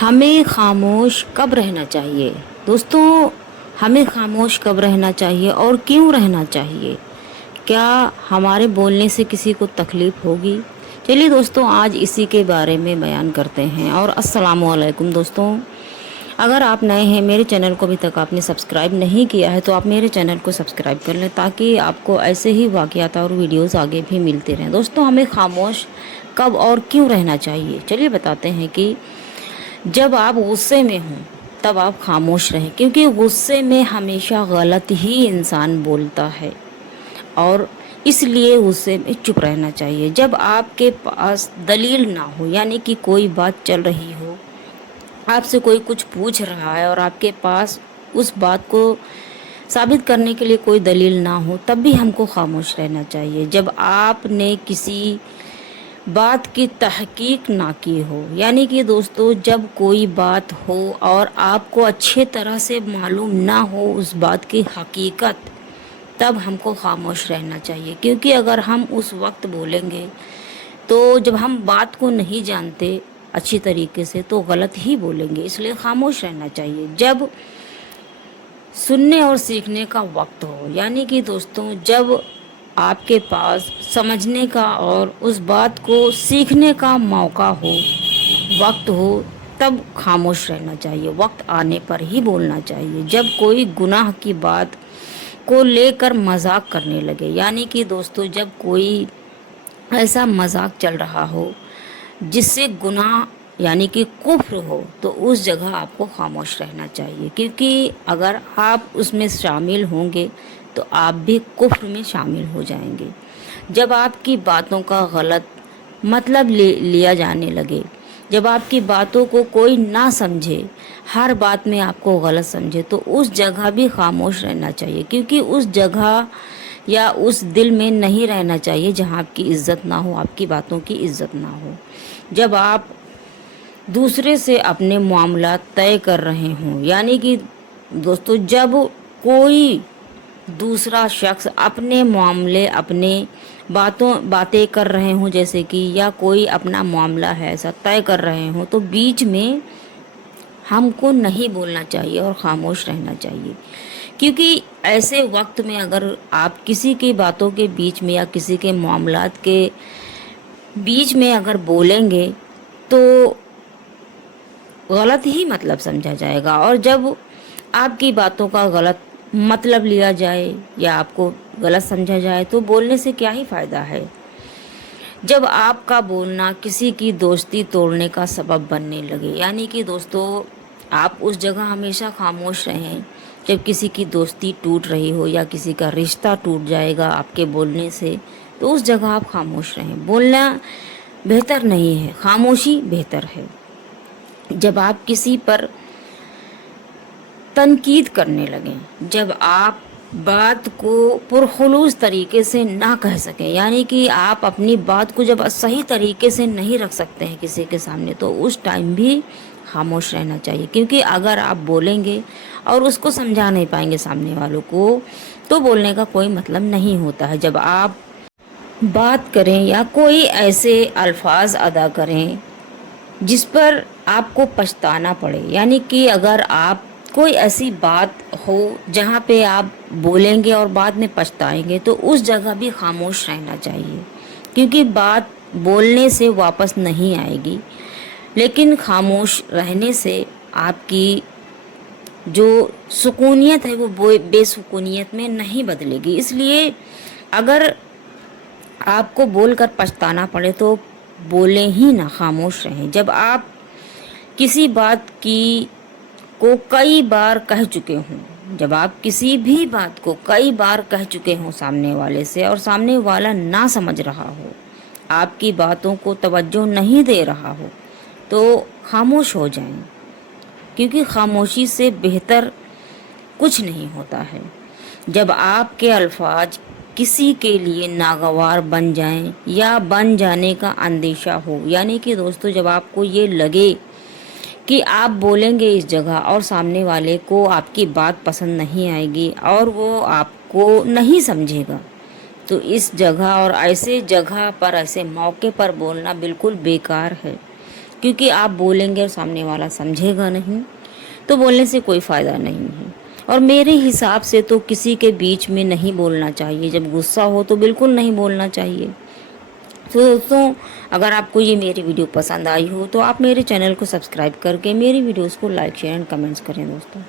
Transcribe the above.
हमें खामोश कब रहना चाहिए दोस्तों। हमें खामोश कब रहना चाहिए और क्यों रहना चाहिए? क्या हमारे बोलने से किसी को तकलीफ़ होगी? चलिए दोस्तों, आज इसी के बारे में बयान करते हैं। और अस्सलाम वालेकुम दोस्तों, अगर आप नए हैं, मेरे चैनल को अभी तक आपने सब्सक्राइब नहीं किया है तो आप मेरे चैनल को सब्सक्राइब कर लें, ताकि आपको ऐसे ही वाक़यात और वीडियोस आगे भी मिलते रहें। दोस्तों, हमें खामोश कब और क्यों रहना चाहिए, चलिए बताते हैं कि जब आप गुस्से में हों तब आप खामोश रहें, क्योंकि गुस्से में हमेशा गलत ही इंसान बोलता है और इसलिए गुस्से में चुप रहना चाहिए। जब आपके पास दलील ना हो, यानी कि कोई बात चल रही हो, आपसे कोई कुछ पूछ रहा है और आपके पास उस बात को साबित करने के लिए कोई दलील ना हो, तब भी हमको खामोश रहना चाहिए। जब आपने किसी बात की तहकीक ना की हो, यानी कि दोस्तों जब कोई बात हो और आपको अच्छे तरह से मालूम ना हो उस बात की हकीकत, तब हमको खामोश रहना चाहिए। क्योंकि अगर हम उस वक्त बोलेंगे तो जब हम बात को नहीं जानते अच्छी तरीके से तो गलत ही बोलेंगे, इसलिए खामोश रहना चाहिए। जब सुनने और सीखने का वक्त हो, यानी कि दोस्तों जब आपके पास समझने का और उस बात को सीखने का मौका हो, वक्त हो, तब खामोश रहना चाहिए। वक्त आने पर ही बोलना चाहिए। जब कोई गुनाह की बात को लेकर मजाक करने लगे, यानी कि दोस्तों जब कोई ऐसा मजाक चल रहा हो जिससे गुनाह यानी कि कुफ्र हो, तो उस जगह आपको खामोश रहना चाहिए। क्योंकि अगर आप उसमें शामिल होंगे तो आप भी कुफ्र में शामिल हो जाएंगे। जब आपकी बातों का गलत मतलब लिया जाने लगे, जब आपकी बातों को कोई ना समझे, हर बात में आपको गलत समझे, तो उस जगह भी खामोश रहना चाहिए। क्योंकि उस जगह या उस दिल में नहीं रहना चाहिए जहाँ आपकी इज्जत ना हो, आपकी बातों की इज्जत ना हो। जब आप दूसरे से अपने मामला तय कर रहे हों, यानी कि दोस्तों जब कोई दूसरा शख्स अपने मामले अपने बातें कर रहे हों, जैसे कि या कोई अपना मामला है ऐसा तय कर रहे हों, तो बीच में हमको नहीं बोलना चाहिए और खामोश रहना चाहिए। क्योंकि ऐसे वक्त में अगर आप किसी की बातों के बीच में या किसी के मामलात के बीच में अगर बोलेंगे तो गलत ही मतलब समझा जाएगा। और जब आपकी बातों का गलत मतलब लिया जाए या आपको गलत समझा जाए तो बोलने से क्या ही फ़ायदा है। जब आपका बोलना किसी की दोस्ती तोड़ने का सबब बनने लगे, यानी कि दोस्तों आप उस जगह हमेशा खामोश रहें जब किसी की दोस्ती टूट रही हो या किसी का रिश्ता टूट जाएगा आपके बोलने से, तो उस जगह आप खामोश रहें। बोलना बेहतर नहीं है, खामोशी बेहतर है। जब आप किसी पर तनकीद करने लगें, जब आप बात को पुरखुलूस तरीके से ना कह सकें, यानी कि आप अपनी बात को जब सही तरीके से नहीं रख सकते हैं किसी के सामने, तो उस टाइम भी खामोश रहना चाहिए। क्योंकि अगर आप बोलेंगे और उसको समझा नहीं पाएंगे सामने वालों को, तो बोलने का कोई मतलब नहीं होता है। जब आप बात करें या कोई ऐसे अल्फाज अदा करें जिस पर आपको पछताना पड़े, यानी कि अगर आप कोई ऐसी बात हो जहाँ पे आप बोलेंगे और बाद में पछताएंगे, तो उस जगह भी खामोश रहना चाहिए। क्योंकि बात बोलने से वापस नहीं आएगी, लेकिन खामोश रहने से आपकी जो सुकूनियत है वो बेसुकूनियत में नहीं बदलेगी। इसलिए अगर आपको बोलकर पछताना पड़े तो बोले ही ना, खामोश रहें। जब आप किसी बात की को कई बार कह चुके हों, जब आप किसी भी बात को कई बार कह चुके हों सामने वाले से और सामने वाला ना समझ रहा हो, आपकी बातों को तवज्जो नहीं दे रहा हो, तो खामोश हो जाएं। क्योंकि खामोशी से बेहतर कुछ नहीं होता है। जब आपके अल्फाज किसी के लिए नागवार बन जाएं या बन जाने का अंदेशा हो, यानी कि दोस्तों जब आपको ये लगे कि आप बोलेंगे इस जगह और सामने वाले को आपकी बात पसंद नहीं आएगी और वो आपको नहीं समझेगा, तो इस जगह और ऐसे जगह पर ऐसे मौके पर बोलना बिल्कुल बेकार है। क्योंकि आप बोलेंगे और सामने वाला समझेगा नहीं तो बोलने से कोई फ़ायदा नहीं है। और मेरे हिसाब से तो किसी के बीच में नहीं बोलना चाहिए, जब गुस्सा हो तो बिल्कुल नहीं बोलना चाहिए। तो दोस्तों, अगर आपको ये मेरी वीडियो पसंद आई हो तो आप मेरे चैनल को सब्सक्राइब करके मेरी वीडियोस को लाइक शेयर एंड कमेंट्स करें दोस्तों।